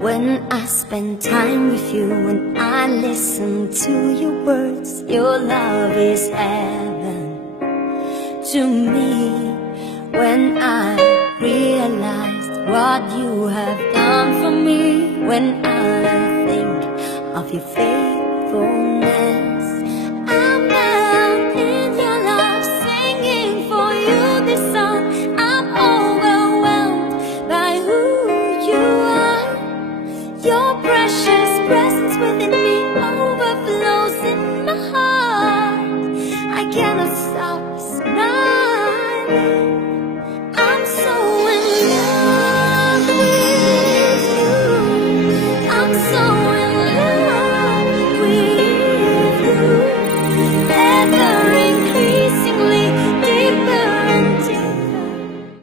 When I spend time with you, when I listen to your words, your love is heaven to me. When I realized what you have done for me, when I think of your faithfulness, I'm down in your love, singing for you this song. I'm overwhelmed by who you are. Your precious presence within me overflows in my heart. I cannot stop smiling.